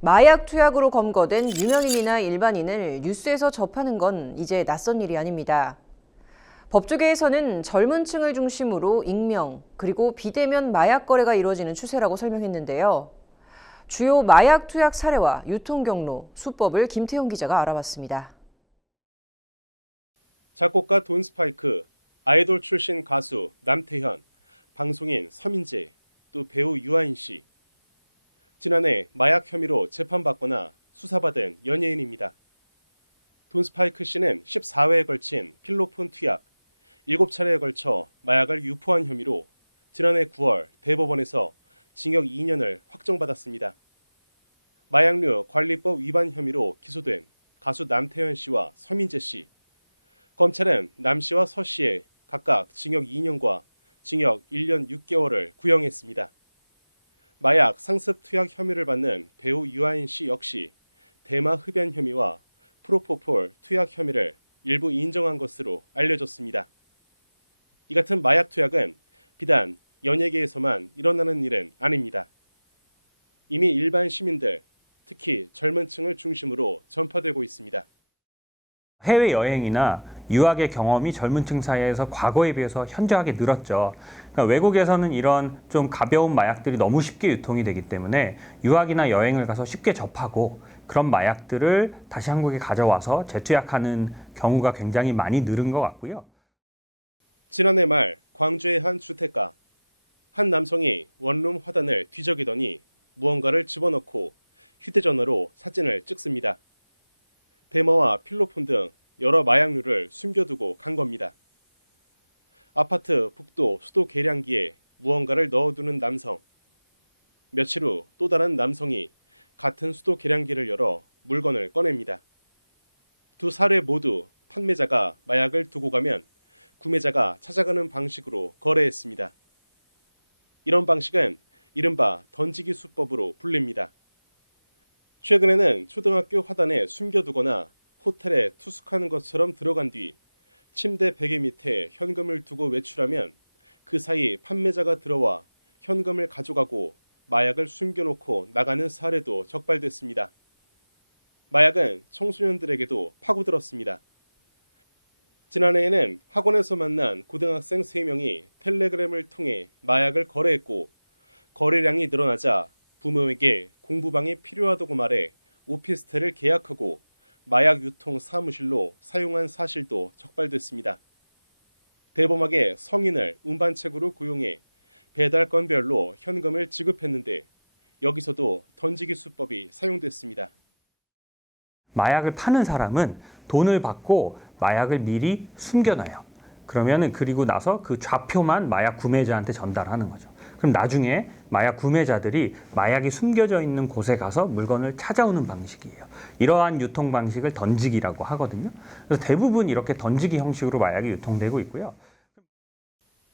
마약 투약으로 검거된 유명인이나 일반인을 뉴스에서 접하는 건 이제 낯선 일이 아닙니다. 법조계에서는 젊은 층을 중심으로 익명, 그리고 비대면 마약 거래가 이루어지는 추세라고 설명했는데요. 주요 마약 투약 사례와 유통 경로, 수법을 김태용 기자가 알아봤습니다. 작곡가 돈 스파이크, 아이돌 출신 가수 남태현, 방송인 서민재, 또 배우 유아인 씨. 지난해 마약 혐의로 재판받거나 수사받은 연예인입니다. 돈 스파이크 씨는 14회에 걸친 필로폰 투약, 7차례에 걸쳐 마약을 유포한 혐의로 지난해 9월 대법원에서 징역 2년을 확정받았습니다. 마약류 관리법 위반 혐의로 기소된 가수 남태현 씨와 서민재 씨. 검찰은 남 씨와 서 씨에 각각 징역 2년과 징역 1년 6개월을 구형했습니다. 마약 상습 투약 혐의를 받는 배우 유아인 씨 역시 대마 흡연 혐의와 프로포폴 투약 혐의를 일부 인정한 것으로 알려졌습니다. 이 같은 마약 투약은 비단 연예계에서만 일어나는 일은 아닙니다. 이미 일반 시민들, 특히 젊은 층을 중심으로 전파되고 있습니다. 해외여행이나 유학의 경험이 젊은 층 사이에서 과거에 비해서 현저하게 늘었죠. 그러니까 외국에서는 이런 좀 가벼운 마약들이 너무 쉽게 유통이 되기 때문에 유학이나 여행을 가서 쉽게 접하고 그런 마약들을 다시 한국에 가져와서 재투약하는 경우가 굉장히 많이 늘은 것 같고요. 지난해 말 광주의 한 주택가. 한 남성이 원룸 화단을 뒤적이더니 무언가를 집어넣고 휴대전화로 사진을 찍습니다. 대마와 필로폰 등 여러 마약류를 숨겨두고 간 겁니다. 아파트 북도 수도 계량기에 무언가를 넣어두는 남성. 며칠 후 또 다른 남성이 같은 수도 계량기를 열어 물건을 꺼냅니다. 두 사례 모두 판매자가 마약을 두고 가면 구매자가 찾아가는 방식으로 거래했습니다. 이런 방식은 이른바 던지기 수법으로 불립니다. 최근에는 초등학교 화단에 숨겨두거나 호텔에 투숙하는 것처럼 들어간 뒤 침대 베개 밑에 현금을 두고 외출하면 그 사이 판매자가 들어와 현금을 가져가고 마약을 숨겨놓고 나가는 사례도 적발됐습니다. 마약은 청소년들에게도 파고들었습니다. 지난해에는 학원에서 만난 고등학생 3명이 텔레그램을 통해 마약을 거래했고 거래량이 늘어나자 부모에게 공부방이 필요하다고 말해 오피스텔을 계약하고 마약 유통 사무실로 사용한 사실도 적발됐습니다. 대범하게 성인을 운반책으로 고용해 배달 건별로 현금을 지급했는데 여기서도 던지기 수법이 사용됐습니다. 마약을 파는 사람은 돈을 받고 마약을 미리 숨겨놔요. 그러면은 그리고 나서 그 좌표만 마약 구매자한테 전달하는 거죠. 그럼 나중에 마약 구매자들이 마약이 숨겨져 있는 곳에 가서 물건을 찾아오는 방식이에요. 이러한 유통 방식을 던지기라고 하거든요. 그래서 대부분 이렇게 던지기 형식으로 마약이 유통되고 있고요.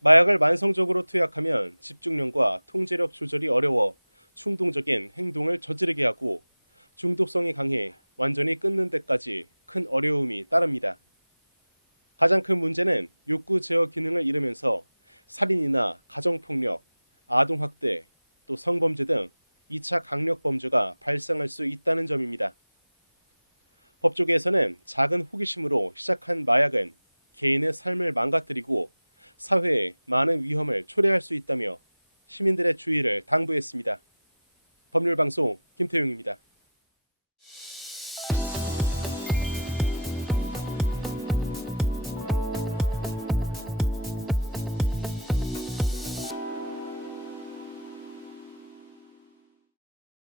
마약을 만성적으로 투약하면 집중력과 통제력 조절이 어려워 충동적인 행동을 저지르게 하고 중독성이 강해 완전히 끊는 데까지 큰 어려움이 따릅니다. 가장 큰 문제는 욕구 제어 기능을 잃으면서 살인이나 가정폭력, 아동학대, 또 성범죄 등 2차 강력범죄가 발생할 수 있다는 점입니다. 법조계에서는 작은 호기심으로 시작한 마약은 개인의 삶을 망가뜨리고 사회에 많은 위험을 초래할 수 있다며 시민들의 주의를 당부했습니다. 법률방송 김태용입니다.